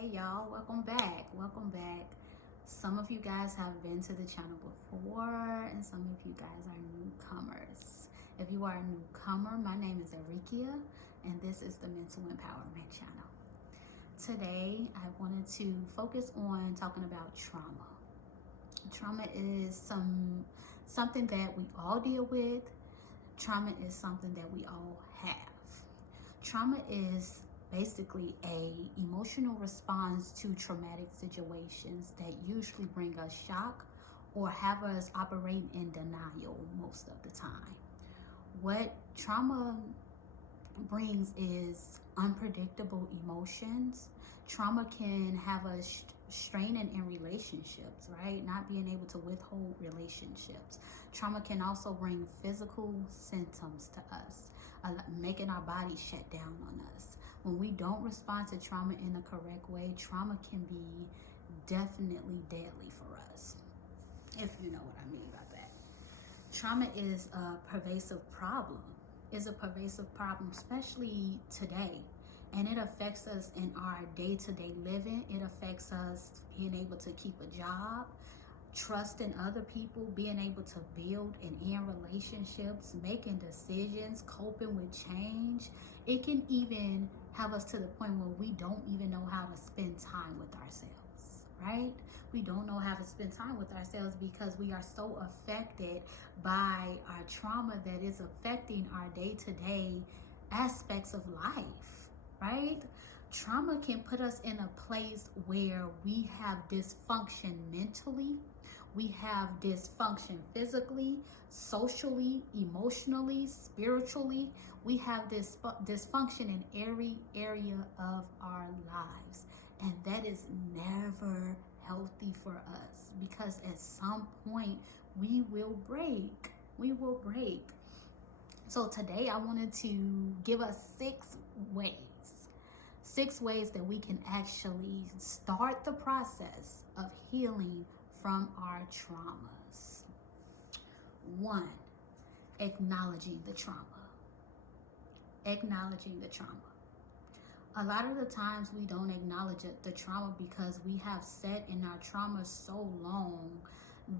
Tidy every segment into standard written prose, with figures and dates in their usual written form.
Hey y'all, welcome back. Welcome back. Some of you guys have been to the channel before, and some of you guys are newcomers. If you are a newcomer, my name is Erikia, and this is the Mental Empowerment Channel. Today, I wanted to focus on talking about trauma. Trauma is something that we all deal with. Trauma is something that we all have. Trauma is basically a emotional response to traumatic situations that usually bring us shock or have us operate in denial most of the time. What trauma brings is unpredictable emotions. Trauma can have us straining in relationships, right? Not being able to withhold relationships. Trauma can also bring physical symptoms to us, making our body shut down on us. When we don't respond to trauma in the correct way, trauma can be definitely deadly for us, if you know what I mean by that. Trauma is a pervasive problem. It's a pervasive problem, especially today. And it affects us in our day-to-day living. It affects us being able to keep a job, trusting other people, being able to build and end relationships, making decisions, coping with change. It can even have us to the point where we don't even know how to spend time with ourselves, right? We don't know how to spend time with ourselves because we are so affected by our trauma that is affecting our day-to-day aspects of life, right? Trauma can put us in a place where we have dysfunction mentally, we have dysfunction physically, socially, emotionally, spiritually. We have this dysfunction in every area of our lives. And that is never healthy for us because at some point we will break. We will break. So today I wanted to give us 6 ways that we can actually start the process of healing from our traumas. 1, acknowledging the trauma. Acknowledging the trauma. A lot of the times we don't acknowledge the trauma because we have sat in our trauma so long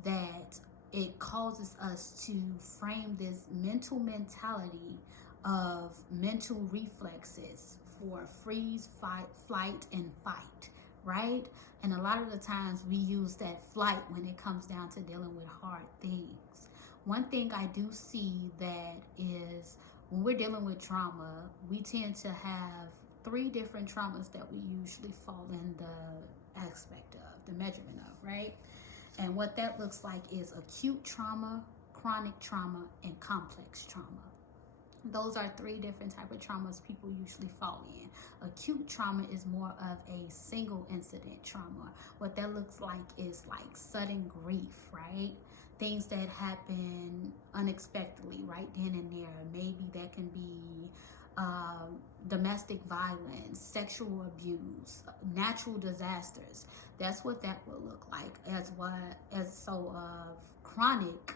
that it causes us to frame this mental mentality of mental reflexes for freeze, fight, flight, and fight, right? And a lot of the times we use that flight when it comes down to dealing with hard things. One thing I do see that is when we're dealing with trauma, we tend to have 3 different traumas that we usually fall in the aspect of, the measurement of, right? And what that looks like is acute trauma, chronic trauma, and complex trauma. Those are 3 different types of traumas people usually fall in. Acute trauma is more of a single incident trauma. What that looks like is like sudden grief, right? Things that happen unexpectedly right then and there. Maybe that can be domestic violence, sexual abuse, natural disasters. That's what that will look like. Chronic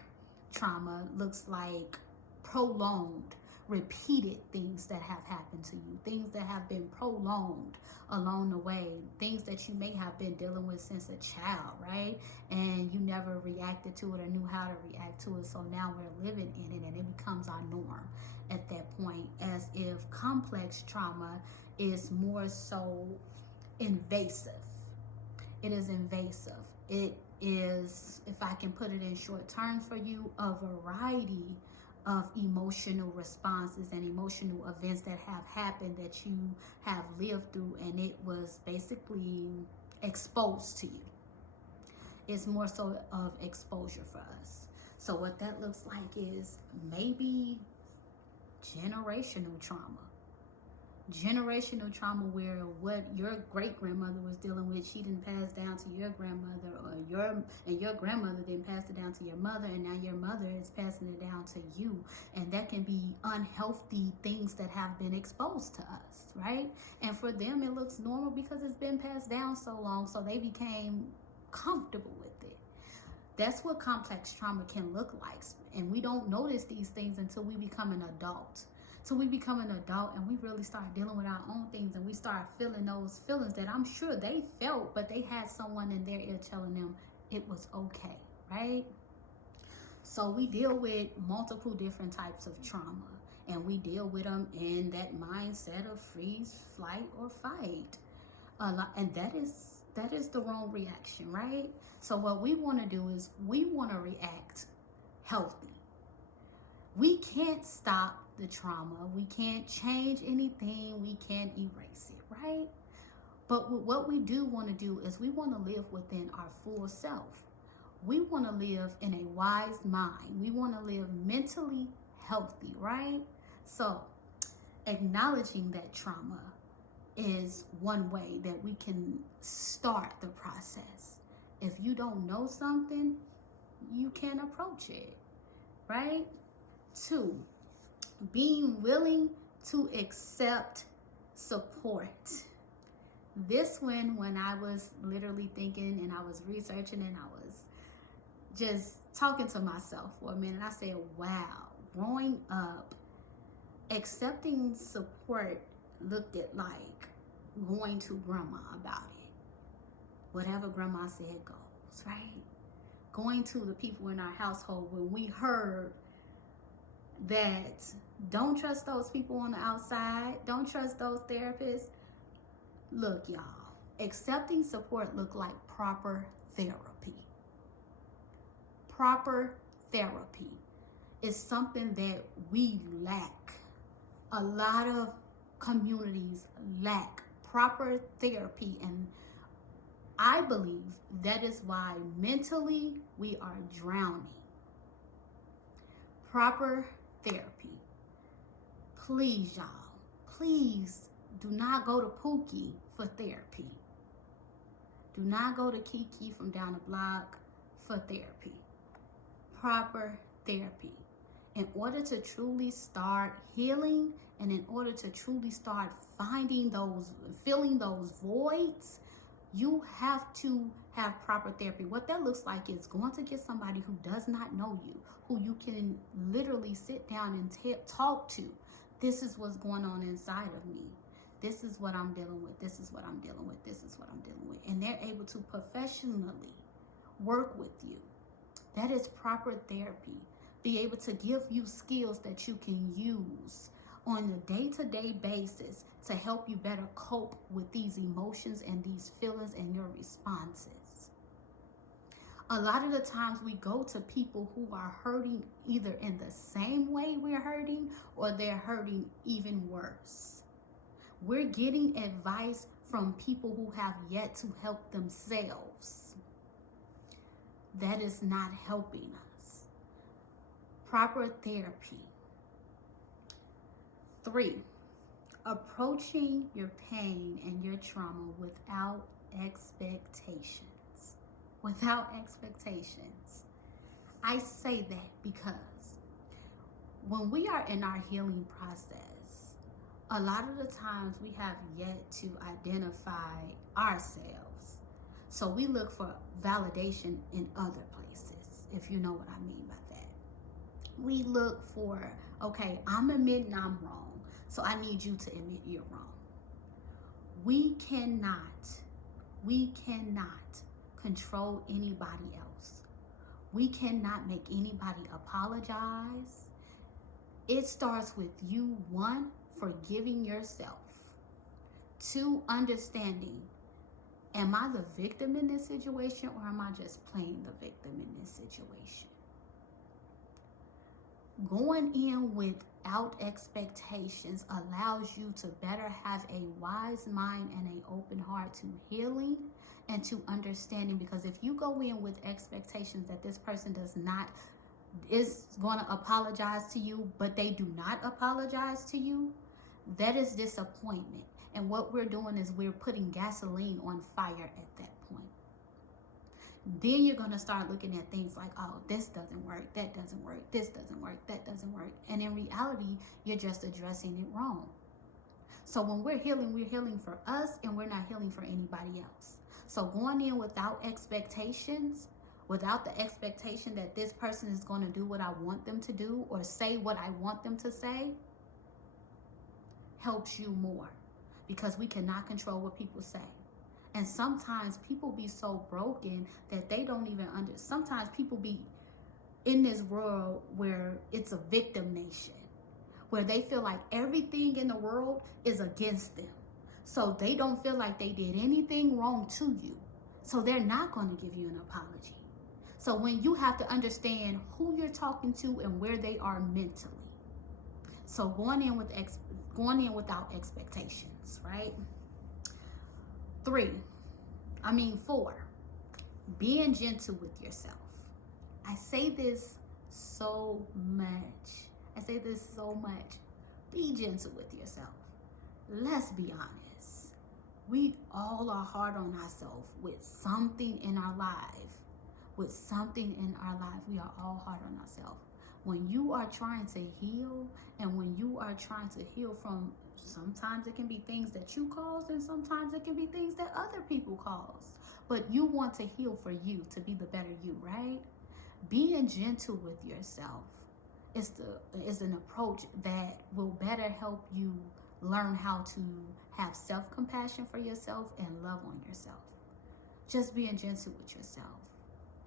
trauma looks like prolonged, repeated things that have happened to you, things that have been prolonged along the way, things that you may have been dealing with since a child, right? And you never reacted to it or knew how to react to it. So now we're living in it and it becomes our norm at that point, as if complex trauma is more so invasive. It is invasive. It is, if I can put it in short terms for you, a variety of emotional responses and emotional events that have happened that you have lived through, and it was basically exposed to you. It's more so of exposure for us. So what that looks like is maybe generational trauma. Generational trauma where what your great grandmother was dealing with, she didn't pass down to your grandmother, or your grandmother didn't pass it down to your mother, and now your mother is passing it down to you. And that can be unhealthy things that have been exposed to us, right? And for them it looks normal because it's been passed down so long, so they became comfortable with it. That's what complex trauma can look like. And we don't notice these things until we become an adult. till we become an adult and we really start dealing with our own things, and we start feeling those feelings that I'm sure they felt, but they had someone in their ear telling them it was okay, right? So we deal with multiple different types of trauma, and we deal with them in that mindset of freeze, flight, or fight. And that is the wrong reaction, right? So what we want to do is we want to react healthy. We can't stop the trauma. We can't change anything. We can't erase it, right? But what we do want to do is we want to live within our full self. We want to live in a wise mind. We want to live mentally healthy, right? So acknowledging that trauma is one way that we can start the process. If you don't know something, you can approach it, right? 2, being willing to accept support. This one, when I was literally thinking and I was researching and I was just talking to myself for a minute, I said, wow, growing up, accepting support looked at like going to grandma about it. Whatever grandma said goes, right? Going to the people in our household when we heard that don't trust those people on the outside, don't trust those therapists. Look, y'all, accepting support look like proper therapy. Proper therapy is something that we lack. A lot of communities lack proper therapy, and I believe that is why mentally we are drowning. Proper therapy. Please, y'all, please do not go to Pookie for therapy. Do not go to Kiki from down the block for therapy. Proper therapy. In order to truly start healing, and in order to truly start filling those voids, you have to have proper therapy. What that looks like is going to get somebody who does not know you, who you can literally sit down and talk to. This is what's going on inside of me. This is what I'm dealing with. This is what I'm dealing with. This is what I'm dealing with. And they're able to professionally work with you. That is proper therapy. Be able to give you skills that you can use on a day-to-day basis to help you better cope with these emotions and these feelings and your responses. A lot of the times we go to people who are hurting either in the same way we're hurting, or they're hurting even worse. We're getting advice from people who have yet to help themselves. That is not helping us. Proper therapy. 3, approaching your pain and your trauma without expectations. Without expectations. I say that because when we are in our healing process, a lot of the times we have yet to identify ourselves. So we look for validation in other places, if you know what I mean by that. We look for, okay, I'm admitting I'm wrong, so I need you to admit you're wrong. We cannot control anybody else. We cannot make anybody apologize. It starts with you, 1, forgiving yourself. 2, understanding, am I the victim in this situation, or am I just playing the victim in this situation? Going in without expectations allows you to better have a wise mind and an open heart to healing and to understanding. Because if you go in with expectations that this person is going to apologize to you, but they do not apologize to you, that is disappointment. And what we're doing is we're putting gasoline on fire at that point. Then you're going to start looking at things like, oh, this doesn't work, that doesn't work, this doesn't work, that doesn't work. And in reality, you're just addressing it wrong. So when we're healing for us, and we're not healing for anybody else. So going in without expectations, without the expectation that this person is going to do what I want them to do or say what I want them to say, helps you more, because we cannot control what people say. And sometimes people be so broken that they don't even sometimes people be in this world where it's a victim nation, where they feel like everything in the world is against them. So they don't feel like they did anything wrong to you. So they're not going to give you an apology. So when you have to understand who you're talking to and where they are mentally. So going in without expectations, right? 4, being gentle with yourself. I say this so much. Be gentle with yourself. Let's be honest. We all are hard on ourselves with something in our life. We are all hard on ourselves. When you are trying to heal, and when you are trying to heal from, sometimes it can be things that you caused, and sometimes it can be things that other people caused. But you want to heal for you, to be the better you, right? Being gentle with yourself is an approach that will better help you learn how to have self-compassion for yourself and love on yourself. Just being gentle with yourself.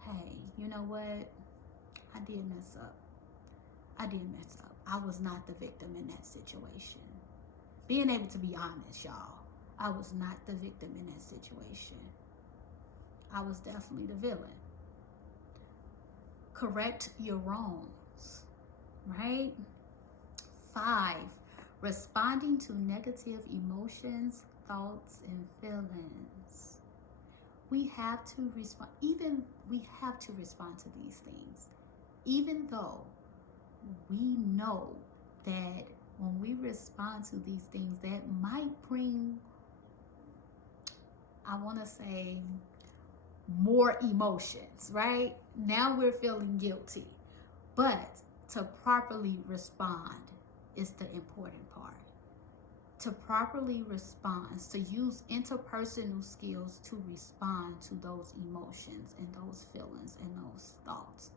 Hey, you know what? I did mess up. I was not the victim in that situation. Being able to be honest, y'all. I was not the victim in that situation. I was definitely the villain. Correct your wrongs, right? 5, responding to negative emotions, thoughts, and feelings. We have to respond. We have to respond to these things, even though we know that when we respond to these things, that might bring, I want to say, more emotions, right? Now we're feeling guilty. But to properly respond is the important part. To properly respond, to use interpersonal skills to respond to those emotions and those feelings and those thoughts.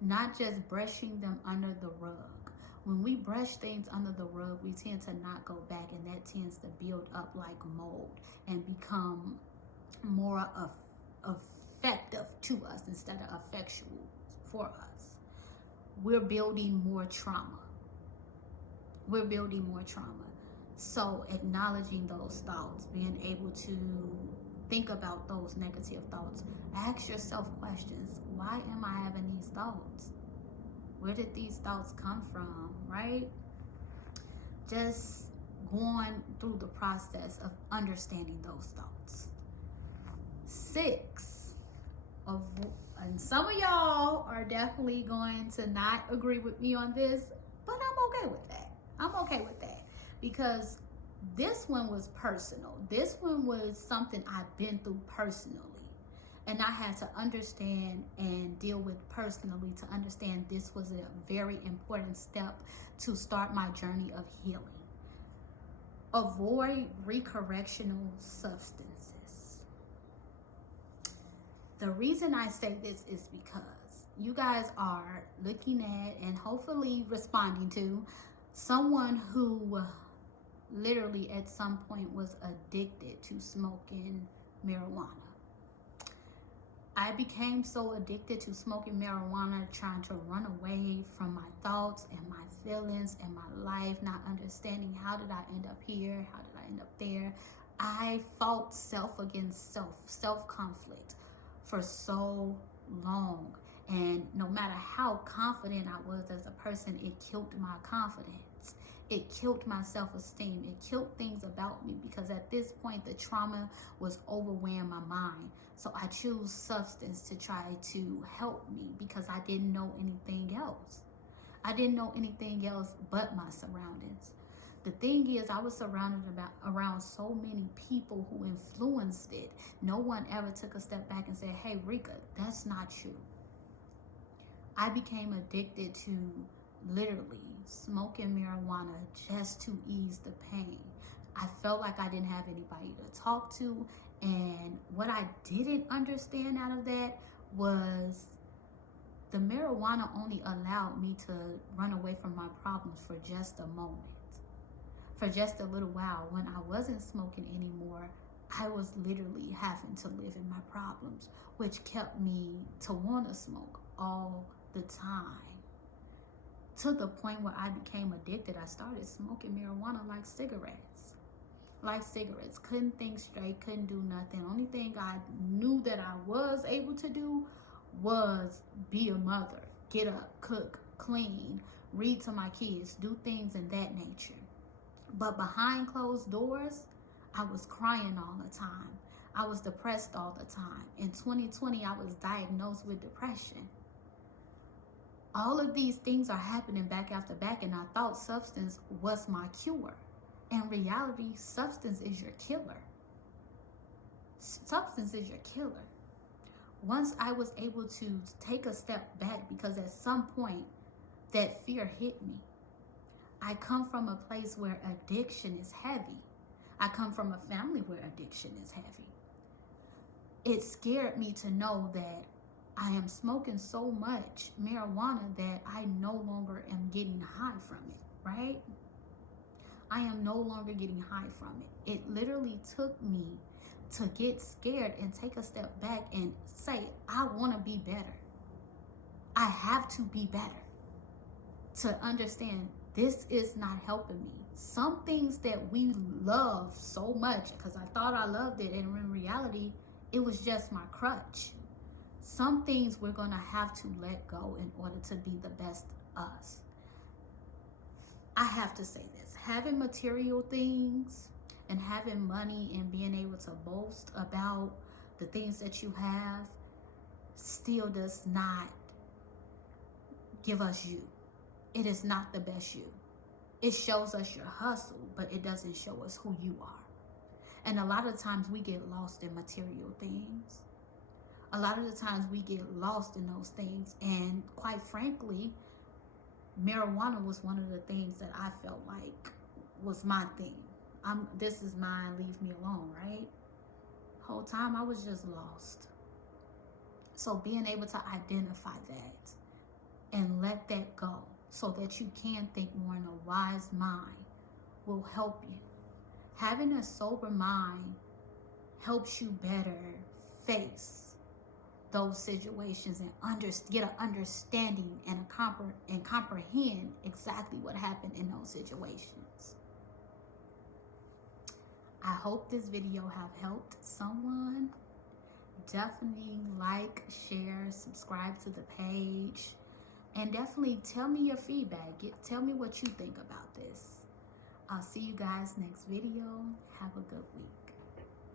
Not just brushing them under the rug. When we brush things under the rug, we tend to not go back, and that tends to build up like mold and become more effective to us instead of effectual for us. We're building more trauma. So acknowledging those thoughts, being able to think about those negative thoughts. Ask yourself questions. Why am I having these thoughts? Where did these thoughts come from, right? Just going through the process of understanding those thoughts. 6, and some of y'all are definitely going to not agree with me on this, but I'm okay with that. Because this one was personal. This one was something I've been through personally. And I had to understand and deal with personally to understand this was a very important step to start my journey of healing. Avoid recreational substances. The reason I say this is because you guys are looking at and hopefully responding to someone who literally at some point was addicted to smoking marijuana. I became so addicted to smoking marijuana, trying to run away from my thoughts and my feelings and my life, not understanding how did I end up here, how did I end up there. I fought self against self conflict for so long. And no matter how confident I was as a person, it killed my confidence. It killed my self-esteem. It killed things about me because at this point, the trauma was overwhelming my mind. So I chose substance to try to help me because I didn't know anything else. I didn't know anything else but my surroundings. The thing is, I was surrounded around so many people who influenced it. No one ever took a step back and said, hey, Rika, that's not you. I became addicted to literally smoking marijuana just to ease the pain. I felt like I didn't have anybody to talk to. And what I didn't understand out of that was the marijuana only allowed me to run away from my problems for just a moment. for just a little while, when I wasn't smoking anymore, I was literally having to live in my problems, which kept me to want to smoke all the time. To the point where I became addicted. I started smoking marijuana like cigarettes. Couldn't think straight, couldn't do nothing. Only thing I knew that I was able to do was be a mother, get up, cook, clean, read to my kids, do things in that nature. But behind closed doors, I was crying all the time. I was depressed all the time. In 2020, I was diagnosed with depression. All of these things are happening back after back, and I thought substance was my cure. In reality, substance is your killer. Substance is your killer. Once I was able to take a step back, because at some point that fear hit me. I come from a place where addiction is heavy. I come from a family where addiction is heavy. It scared me to know that I am smoking so much marijuana that I no longer am getting high from it, right? I am no longer getting high from it. It literally took me to get scared and take a step back and say, I want to be better. I have to be better. To understand this is not helping me. Some things that we love so much, because I thought I loved it, and in reality, it was just my crutch. Some things we're going to have to let go in order to be the best us. I have to say this. Having material things and having money and being able to boast about the things that you have still does not give us you. It is not the best you. It shows us your hustle, but it doesn't show us who you are. And a lot of times we get lost in material things. A lot of the times we get lost in those things. And quite frankly, marijuana was one of the things that I felt like was my thing. This is mine, leave me alone, right? Whole time I was just lost. So being able to identify that and let that go, so that you can think more in a wise mind, will help you. Having a sober mind helps you better face those situations and get an understanding and comprehend exactly what happened in those situations. I hope this video have helped someone. Definitely like, share, subscribe to the page. And definitely tell me your feedback. Tell me what you think about this. I'll see you guys next video. Have a good week.